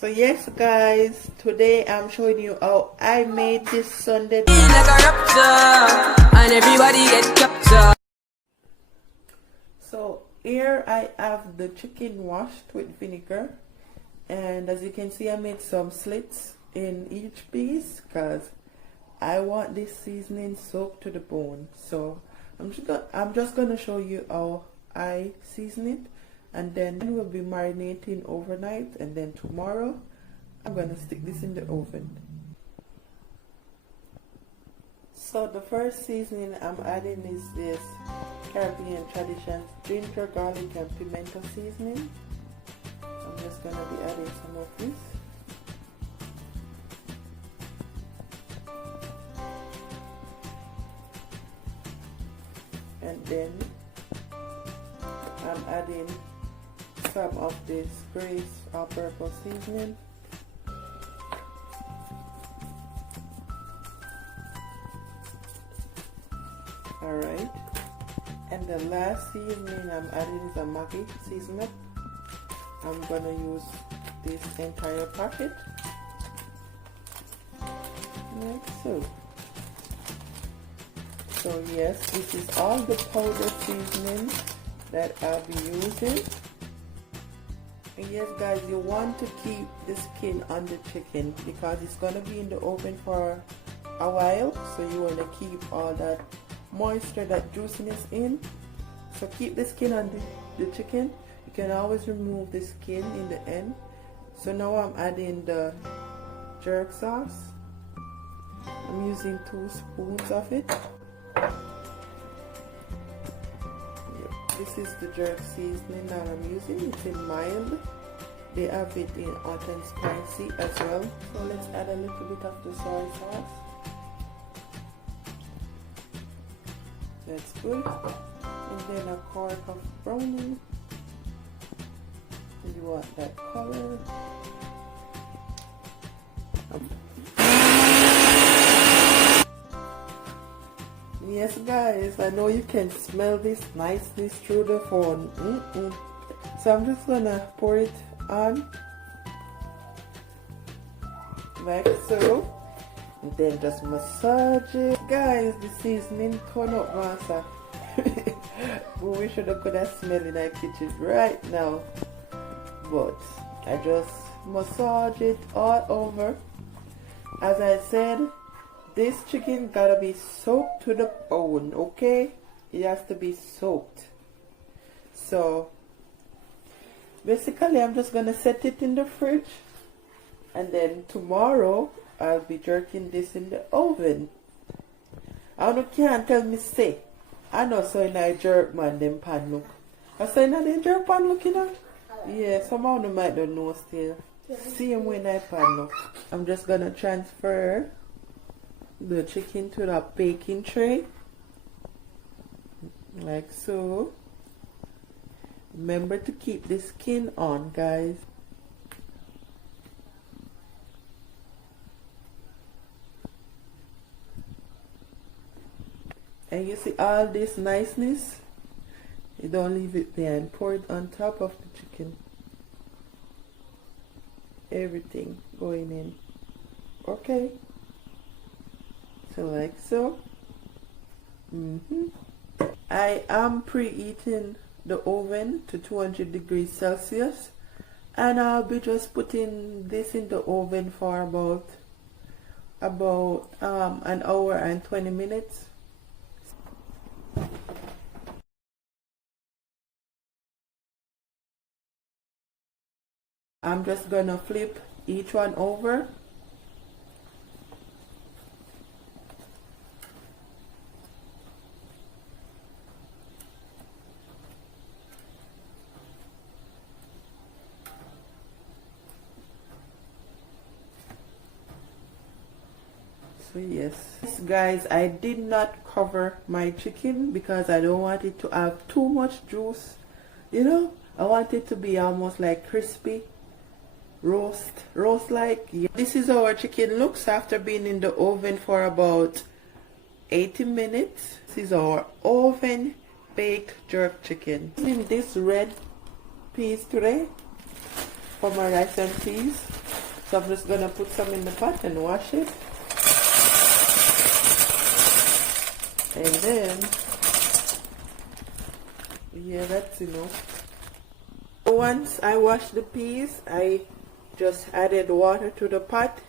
So yes guys, today I'm showing you how I made this Sunday. Like a rapture, and everybody get captured. So here I have the chicken washed with vinegar, and as you can see I made some slits in each piece because I want this seasoning soaked to the bone. So I'm just gonna show you how I season it, and then we'll be marinating overnight, and then tomorrow I'm gonna stick this in the oven. So the first seasoning I'm adding is this Caribbean tradition ginger, garlic and pimento seasoning. I'm just gonna be adding some of this. And then I'm adding some of this grace or purple seasoning. Alright, and the last seasoning I'm adding is a Maggi seasoning. I'm gonna use this entire packet like so. So yes, this is all the powder seasoning that I'll be using. And yes guys, you want to keep the skin on the chicken because it's gonna be in the oven for a while, so you want to keep all that moisture, that juiciness in. So keep the skin on the chicken. You can always remove the skin in the end. So now I'm adding the jerk sauce. I'm using 2 spoons of it. This is the jerk seasoning that I'm using. It's in mild. They have it in hot and spicy as well. So let's add a little bit of the soy sauce. That's good. And then a quart of browning. You want that color. Yes guys, I know you can smell this niceness through the phone. So I'm just gonna pour it on like so, and then just massage it. Guys, the seasoning turn up massa. We wish I could have smelled in our kitchen right now, but I just massage it all over. As I said, this chicken gotta be soaked to the bone, okay? It has to be soaked. So basically I'm just gonna set it in the fridge, and then tomorrow I'll be jerking this in the oven. I don't can't tell me say I know so in I jerk man them pan look. I say now they jerk pan look, you know? Yeah, some of them might don't know still. Same way I pan look. I'm just gonna transfer the chicken to the baking tray like so. Remember to keep the skin on, guys. And you see all this niceness, you don't leave it there, and pour it on top of the chicken. Everything going in. Okay, so like so. I am preheating the oven to 200 degrees Celsius, and I'll be just putting this in the oven for about an hour and 20 minutes. I'm just gonna flip each one over. So yes guys, I did not cover my chicken because I don't want it to have too much juice, you know. I want it to be almost like crispy, roast like. Yeah. This is how our chicken looks after being in the oven for about 80 minutes. This is our oven baked jerk chicken. Using this red peas today for my rice and peas. So I'm just gonna put some in the pot and wash it. And then, yeah, that's enough. Once I wash the peas, I just added water to the pot,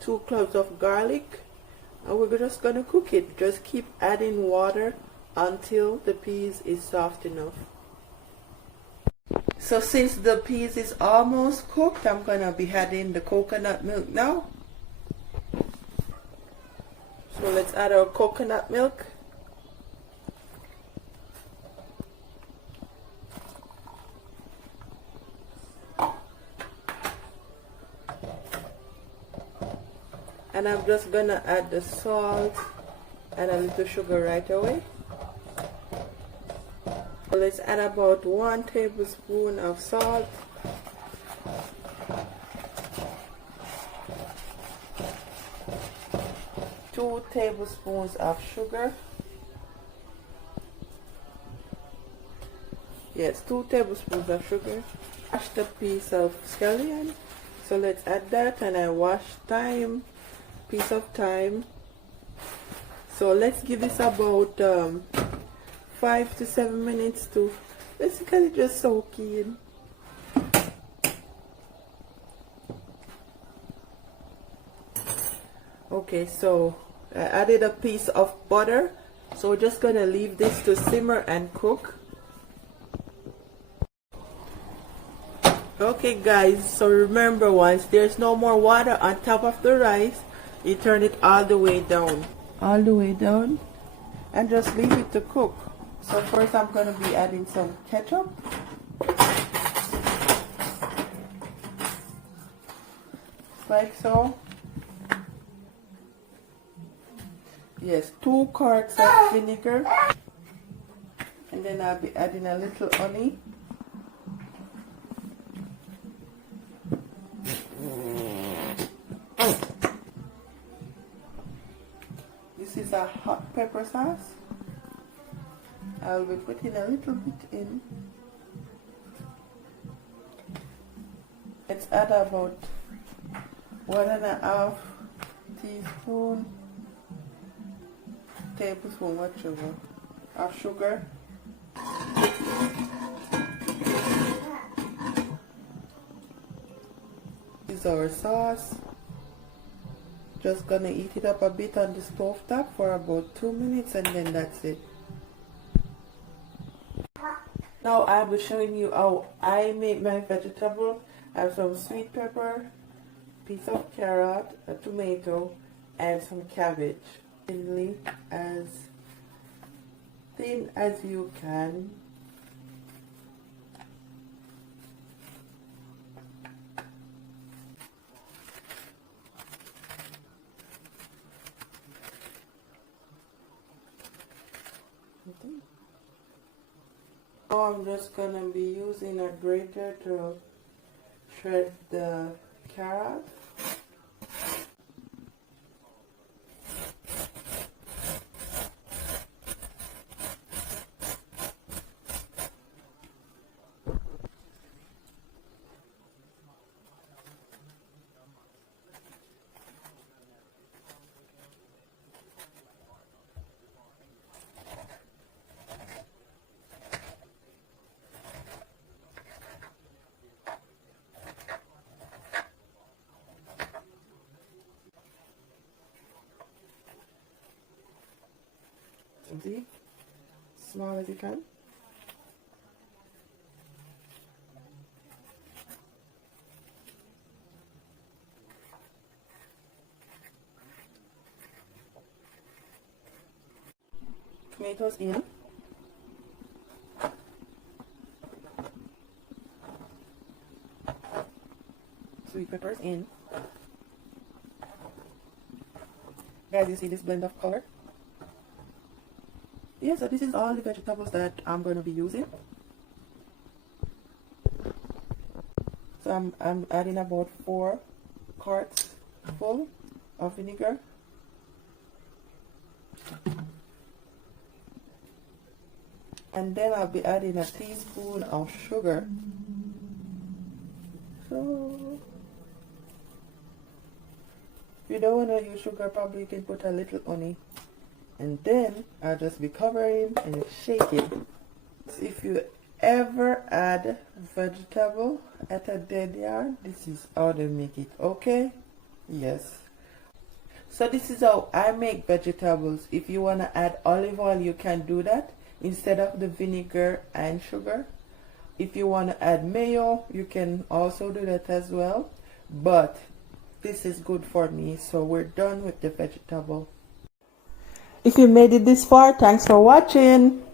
2 cloves of garlic, and we're just gonna cook it. Just keep adding water until the peas is soft enough. So since the peas is almost cooked, I'm gonna be adding the coconut milk now. So let's add our coconut milk. And I'm just gonna add the salt and a little sugar right away. So let's add about 1 tablespoon of salt. Two tablespoons of sugar. Yes, 2 tablespoons of sugar. Washed a piece of scallion. So let's add that, and I washed thyme, piece of thyme. So let's give this about 5 to 7 minutes to basically just soak in. Okay, so I added a piece of butter, so we're just gonna leave this to simmer and cook. Okay guys, so remember, once there's no more water on top of the rice, you turn it all the way down, and just leave it to cook. So first I'm going to be adding some ketchup. Like so. Yes, 2 quarts of vinegar. And then I'll be adding a little honey. This is a hot pepper sauce. I'll be putting a little bit in. Let's add about 1.5 tablespoon of sugar. This is our sauce. Just gonna heat it up a bit on the stove top for about 2 minutes, and then that's it. Now I'll be showing you how I make my vegetable. I have some sweet pepper, piece of carrot, a tomato, and some cabbage. As thin as you can. Now I'm just gonna be using a grater to shred the carrot. See? Small as you can. Tomatoes in. Sweet peppers in. Guys, you see this blend of color? Yeah, so this is all the vegetables that I'm going to be using. So I'm adding about 4 quarts full of vinegar. And then I'll be adding a teaspoon of sugar. So If you don't want to use sugar, probably you can put a little honey. And then I'll just be covering and shake it. So if you ever add vegetable at a dead yard, this is how they make it, okay? Yes. So this is how I make vegetables. If you want to add olive oil, you can do that instead of the vinegar and sugar. If you want to add mayo, you can also do that as well. But this is good for me, so we're done with the vegetable. If you made it this far, thanks for watching.